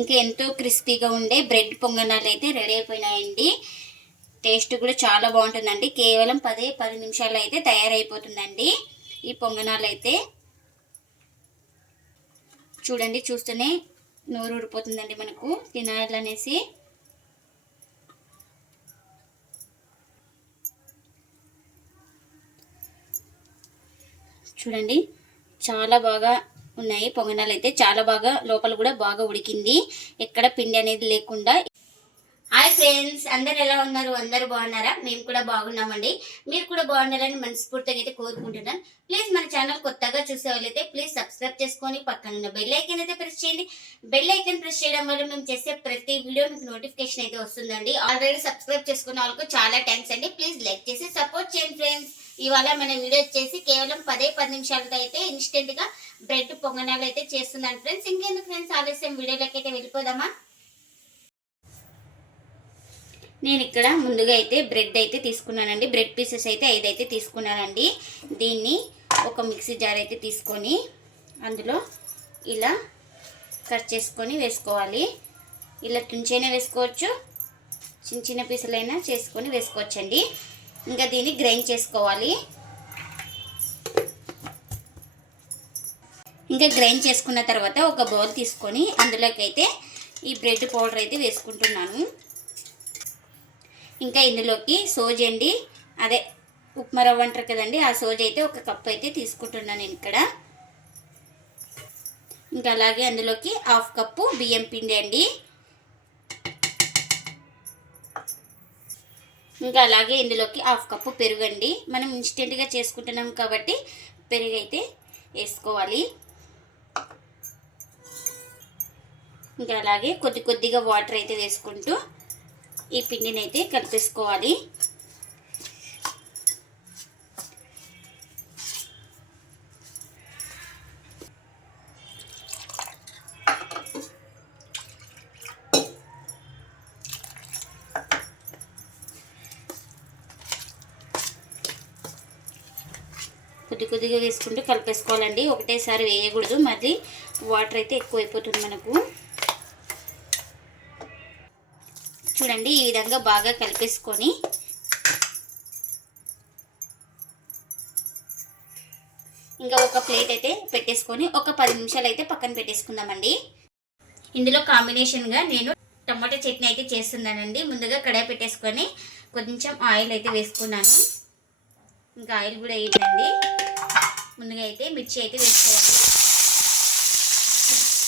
ఇంకా ఎంతో క్రిస్పీగా ఉండే బ్రెడ్ పొంగనాలు అయితే రెడీ అయిపోయినాయండి. టేస్ట్ కూడా చాలా బాగుంటుందండి. కేవలం పదే పది నిమిషాలు అయితే తయారైపోతుందండి ఈ పొంగనాలు అయితే. చూడండి చూస్తూనే నోరు ఊడిపోతుందండి మనకు. తినాలనేసి. చూడండి చాలా బాగా ఉన్నాయి. పొంగనాలు అయితే చాలా బాగా లోపల కూడా బాగా ఉడికింది. ఎక్కడ పిండి అనేది లేకుండా. హాయ్ ఫ్రెండ్స్ అందరు ఎలా ఉన్నారు? అందరూ బాగున్నారా? మేము కూడా బాగున్నామండి. మీరు కూడా బాగుండాలని మనస్ఫూర్తిగా అయితే కోరుకుంటున్నాను ప్లీజ్ మన ఛానల్ కొత్తగా చూసే వాళ్ళైతే ప్లీజ్ సబ్స్క్రైబ్ చేసుకొని పక్కన ఉన్న బెల్ ఐకన్ అయితే ప్రెస్ చేయండి. బెల్ ఐకన్ ప్రెస్ చేయడం వల్ల మేము చేసే ప్రతి వీడియో మీకు నోటిఫికేషన్ అయితే వస్తుందండి. ఆల్రెడీ సబ్స్క్రైబ్ చేసుకున్న వాళ్ళకు చాలా థ్యాంక్స్ అండి. ప్లీజ్ లైక్ చేసి సపోర్ట్ చేయండి ఫ్రెండ్స్. ఇవాళ మన వీడియో వచ్చేసి కేవలం పదే పది నిమిషాలతో అయితే ఇన్స్టెంట్గా బ్రెడ్ పొంగనాలు అయితే చేస్తున్నాను ఫ్రెండ్స్. ఇంకెందుకు ఫ్రెండ్స్ ఆలస్యం వీడియోలోకి అయితే వెళ్ళిపోదామా? నేను ఇక్కడ ముందుగా అయితే బ్రెడ్ అయితే తీసుకున్నానండి. బ్రెడ్ పీసెస్ అయితే ఐదు అయితే తీసుకున్నానండి. దీన్ని ఒక మిక్సీ జార్ అయితే తీసుకొని అందులో ఇలా కట్ చేసుకొని వేసుకోవాలి. ఇలా తుంచైనా వేసుకోవచ్చు. చిన్న చిన్న పీసులైనా చేసుకొని వేసుకోవచ్చండి. ఇంకా దీన్ని గ్రైండ్ చేసుకోవాలి. ఇంకా గ్రైండ్ చేసుకున్న తర్వాత ఒక బౌల్ తీసుకొని అందులోకి అయితే ఈ బ్రెడ్ పౌడర్ అయితే వేసుకుంటున్నాను. ఇంకా ఇందులోకి సోజ్ అండి అదే ఉప్మా రవ్వ అంటారు కదండి ఆ సోజ్ అయితే ఒక కప్ అయితే తీసుకుంటున్నాను నేను ఇక్కడ. ఇంకా అలాగే అందులోకి హాఫ్ కప్పు బియ్యం పిండి అండి. ఇంకా అలాగే ఇందులోకి హాఫ్ కప్పు పెరుగండి మనం ఇన్స్టెంట్గా చేసుకుంటున్నాం కాబట్టి పెరుగు అయితే వేసుకోవాలి. ఇంకా అలాగే కొద్ది కొద్దిగా వాటర్ అయితే వేసుకుంటూ ఈ పిండిని అయితే కలిపేసుకోవాలి. కొద్ది కొద్దిగా వేసుకుంటూ కలిపేసుకోవాలండి. ఒకటేసారి వేయకూడదు. మళ్ళీ వాటర్ అయితే ఎక్కువైపోతుంది మనకు. చూడండి ఈ విధంగా బాగా కలిపేసుకొని ఇంకా ఒక ప్లేట్ అయితే పెట్టేసుకొని ఒక పది నిమిషాలు అయితే పక్కన పెట్టేసుకుందామండి. ఇందులో కాంబినేషన్గా నేను టమాటా చట్నీ అయితే చేస్తున్నానండి. ముందుగా కడాయి పెట్టేసుకొని కొంచెం ఆయిల్ అయితే వేసుకున్నాను. ఇంకా ఆయిల్ కూడా వేయండి ముందుగా అయితే మిర్చి అయితే వేసుకోవాలి.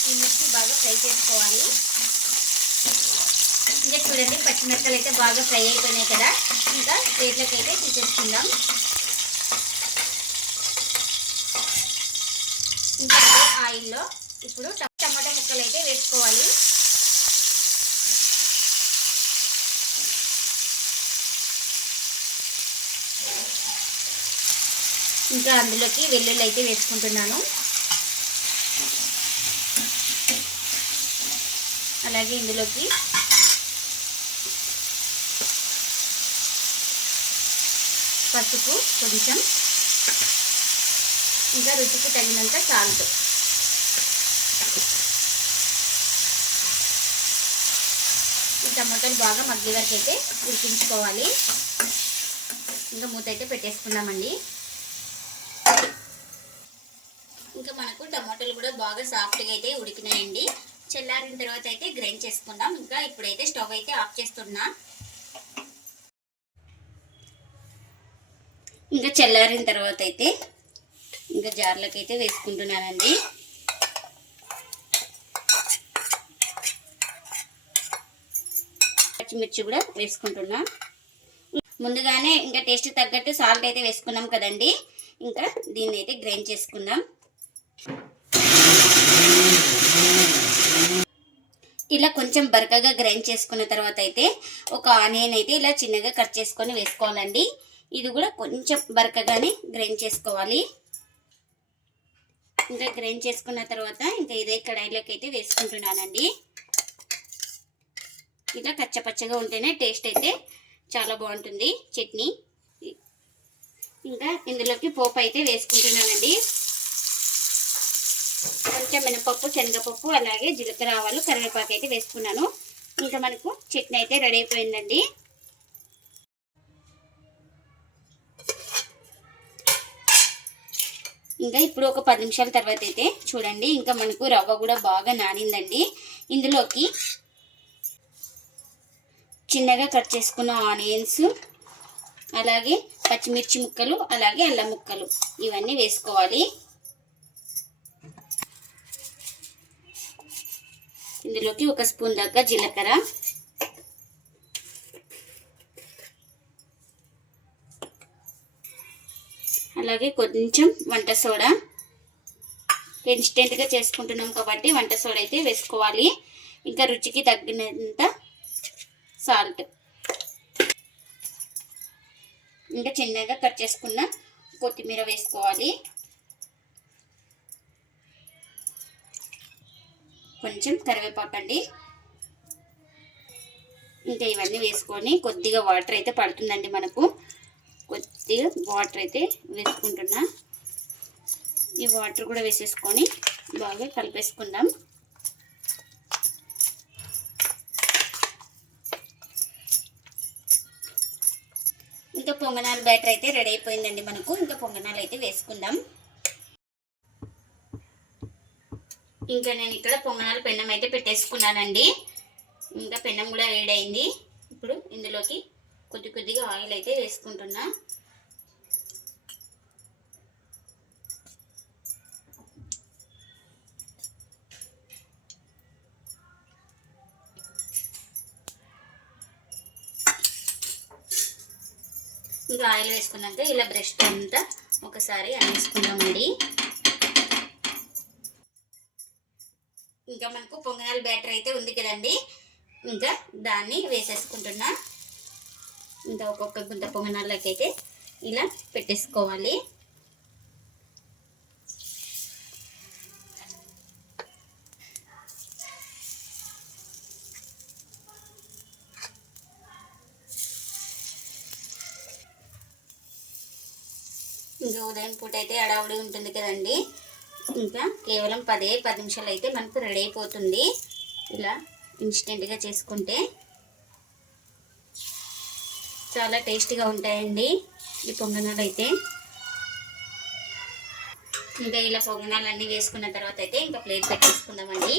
ఈ మిర్చి బాగా ఫ్రై చేసుకోవాలి. ఇంకా చూడండి పచ్చిమిరపకాయలు అయితే బాగా ఫ్రై అయిపోయినాయి కదా. ఇంకా ప్లేట్లోకి అయితే తీసేసుకుందాం. ఇంకా ఆయిల్లో ఇప్పుడు టమాటా ముక్కలు అయితే వేసుకోవాలి. ఇంకా అందులోకి వెల్లుల్లి అయితే వేసుకుంటున్నాను. అలాగే ఇందులోకి పసుపు కొంచెం. ఇంకా రుచికి తగినంత సాల్ట్. ఈ టమాటాలు బాగా మగ్గి వరకు అయితే ఉడికించుకోవాలి. ఇంకా మూత అయితే పెట్టేసుకున్నామండి. ఇంకా మనకు టమాటాలు కూడా బాగా సాఫ్ట్గా అయితే ఉడికినాయండి. చల్లారిన తర్వాత అయితే గ్రైండ్ చేసుకుందాం. ఇంకా ఇప్పుడైతే స్టవ్ అయితే ఆఫ్ చేస్తున్నా. ఇంకా చల్లారిన తర్వాత అయితే ఇంకా జార్లకు అయితే వేసుకుంటున్నానండి. పచ్చిమిర్చి కూడా వేసుకుంటున్నా. ముందుగానే ఇంకా టేస్ట్ తగ్గట్టు సాల్ట్ అయితే వేసుకున్నాం కదండి. ఇంకా దీన్ని అయితే గ్రైండ్ చేసుకుందాం. ఇలా కొంచెం బరకగా గ్రైండ్ చేసుకున్న తర్వాత అయితే ఒక ఆనియన్ అయితే ఇలా చిన్నగా కట్ చేసుకొని వేసుకోవాలండి. ఇది కూడా కొంచెం బరకగానే గ్రైండ్ చేసుకోవాలి. ఇంకా గ్రైండ్ చేసుకున్న తర్వాత ఇంకా ఇదే కడాయిలోకి అయితే వేసుకుంటున్నానండి. ఇలా కచ్చపచ్చగా ఉంటేనే టేస్ట్ అయితే చాలా బాగుంటుంది. చట్నీ. ఇంకా ఇందులోకి పోపు అయితే వేసుకుంటున్నానండి. కొంచెం మినపప్పు శనగపప్పు అలాగే జీలకర్ర ఆవాలు కరివేపాకు అయితే వేసుకున్నాను. ఇంకా మనకు చట్నీ అయితే రెడీ అయిపోయిందండి. ఇంకా ఇప్పుడు ఒక పది నిమిషాల తర్వాత అయితే చూడండి ఇంకా మనకు రవ్వ కూడా బాగా నానిందండి. ఇందులోకి చిన్నగా కట్ చేసుకున్న ఆనియన్స్ అలాగే పచ్చిమిర్చి ముక్కలు అలాగే అల్లం ముక్కలు ఇవన్నీ వేసుకోవాలి. ఇందులోకి ఒక స్పూన్ దాకా జీలకర్ర. అలాగే కొంచెం వంట సోడా. ఇన్స్టెంట్గా చేసుకుంటున్నాం కాబట్టి వంట సోడా అయితే వేసుకోవాలి. ఇంకా రుచికి తగ్గినంత సాల్ట్ ఇంకా చిన్నగా కట్ చేసుకున్న కొత్తిమీర వేసుకోవాలి. కొంచెం కరివేపాకు అండి. ఇంకా ఇవన్నీ వేసుకొని కొద్దిగా వాటర్ అయితే పడుతుందండి మనకు. కొద్దిగా వాటర్ అయితే వేసుకుంటున్నా. ఈ వాటర్ కూడా వేసేసుకొని బాగా కలిపేసుకుందాం. ఇంకా పొంగనాలు బ్యాటర్ అయితే రెడీ అయిపోయిందండి మనకు. ఇంకా పొంగనాలు అయితే వేసుకుందాం. ఇంకా నేను ఇక్కడ పొంగనాలు పెన్నం అయితే పెట్టేసుకున్నానండి. ఇంకా పెన్నం కూడా వేడైంది. ఇప్పుడు ఇందులోకి కొద్ది కొద్దిగా ఆయిల్ అయితే వేసుకుంటున్నా. ఇంకా ఆయిల్ వేసుకున్నాక ఇలా బ్రష్ అంతా ఒకసారి అనేసుకుందామండి ఇంకా మనకు పొంగనాలు బ్యాటర్ అయితే ఉంది కదండి. ఇంకా దాన్ని వేసేసుకుంటున్నా. ఇంకా ఒక్కొక్క గుంత పొంగనాలకి అయితే ఇలా పెట్టేసుకోవాలి. ఇంకా ఉదయం పూట అయితే అడావుడి ఉంటుంది కదండి. ఇంకా కేవలం పదే పది నిమిషాలు అయితే మనకు రెడీ అయిపోతుంది. ఇలా ఇన్స్టెంట్గా చేసుకుంటే చాలా టేస్టీగా ఉంటాయండి ఈ పొంగనాలు అయితే. ఇంకా ఇలా పొంగనాలు అన్నీ వేసుకున్న తర్వాత అయితే ఇంకా ప్లేట్ పెట్టేసుకుందామండి.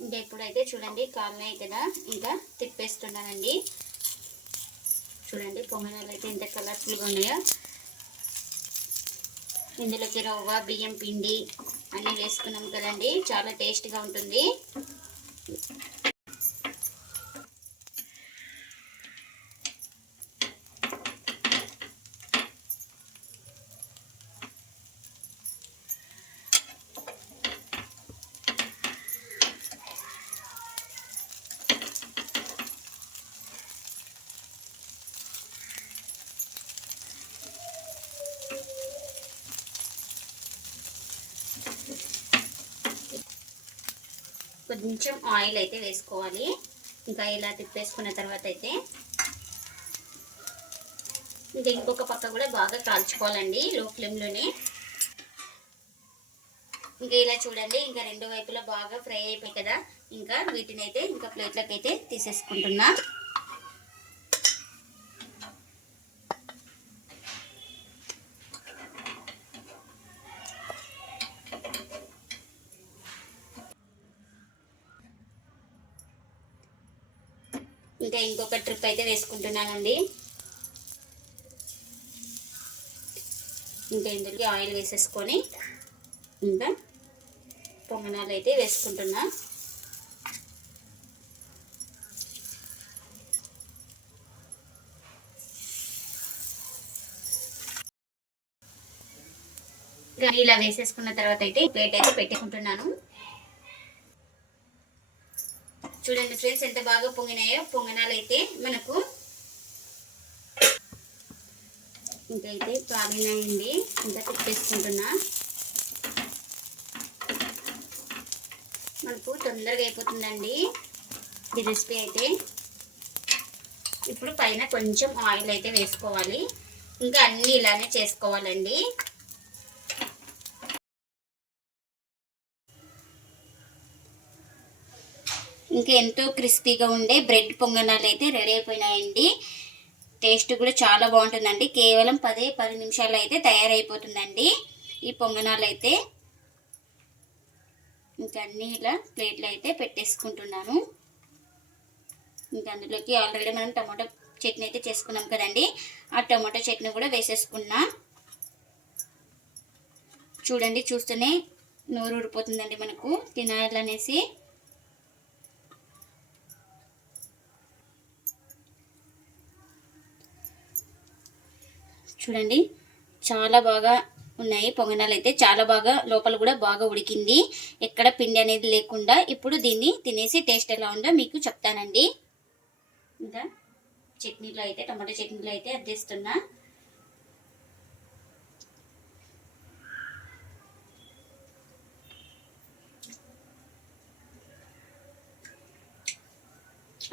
ఇంకా ఇప్పుడైతే చూడండి కాలునాయి కదా ఇంకా తిప్పేస్తున్నానండి. చూడండి పొంగనాలు అయితే ఎంత కలర్ఫుల్గా ఉన్నాయో. ఇందులోకి రవ్వ బియ్యం పిండి అన్నీ వేసుకున్నాం కదండి. చాలా టేస్ట్గా ఉంటుంది. కొంచెం ఆయిల్ అయితే వేసుకోవాలి. ఇంకా ఇలా తిప్పేసుకున్న తర్వాత అయితే ఇంకా ఇంకొక పక్క కూడా బాగా కాల్చుకోవాలండి లో ఫ్లేమ్లోనే. ఇంకా ఇలా చూడండి ఇంకా రెండు వైపులా బాగా ఫ్రై అయిపోయి కదా. ఇంకా వీటిని అయితే ఇంకా ప్లేట్లకైతే అయితే తీసేసుకుంటున్నా. ఇంకా ఇంకొక ట్రిప్ అయితే వేసుకుంటున్నానండి. ఇంకా ఇందులోకి ఆయిల్ వేసేసుకొని ఇంకా పొంగనాలు అయితే వేసుకుంటున్నా. ఇలా వేసేసుకున్న తర్వాత అయితే ప్లేట్ అయితే పెట్టుకుంటున్నాను. చూడండి ఫ్రెండ్స్ ఎంత బాగా పొంగినాయో పొంగనాలు అయితే మనకు ఇంకైతే పాలినాయండి ఇంకా తిప్పేసుకుంటున్నా మనకు తొందరగా అయిపోతుందండి ఈ రెసిపీ అయితే. ఇప్పుడు పైన కొంచెం ఆయిల్ అయితే వేసుకోవాలి. ఇంకా అన్నీ ఇలానే చేసుకోవాలండి. ఇంకా ఎంతో క్రిస్పీగా ఉండే బ్రెడ్ పొంగనాలు అయితే రెడీ అయిపోయినాయండి. టేస్ట్ కూడా చాలా బాగుంటుందండి. కేవలం పదే పది నిమిషాలు అయితే తయారైపోతుందండి ఈ పొంగనాలు అయితే ఇంకా అన్నీ ఇలా ప్లేట్లు అయితే పెట్టేసుకుంటున్నాను. ఇంకా అందులోకి ఆల్రెడీ మనం టమాటో చట్నీ అయితే చేసుకున్నాం కదండి. ఆ టమాటో చట్నీ కూడా వేసేసుకున్నా. చూడండి చూస్తూనే నోరు ఊరిపోతుందండి మనకు. తినాలనేసి. చూడండి. చాలా బాగా ఉన్నాయి. పొంగనాలు అయితే చాలా బాగా లోపల కూడా బాగా ఉడికింది. ఎక్కడ పిండి అనేది లేకుండా ఇప్పుడు దీన్ని తినేసి టేస్ట్ ఎలా ఉందో మీకు చెప్తానండి. ఇంకా చట్నీలో అయితే టమాటో చట్నీలో అయితే అద్దేస్తున్నా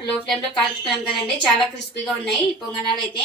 లో ఫ్లేమ్లో కాల్చుకున్నాం కదండి. చాలా క్రిస్పీగా ఉన్నాయి ఈ పొంగనాలు అయితే.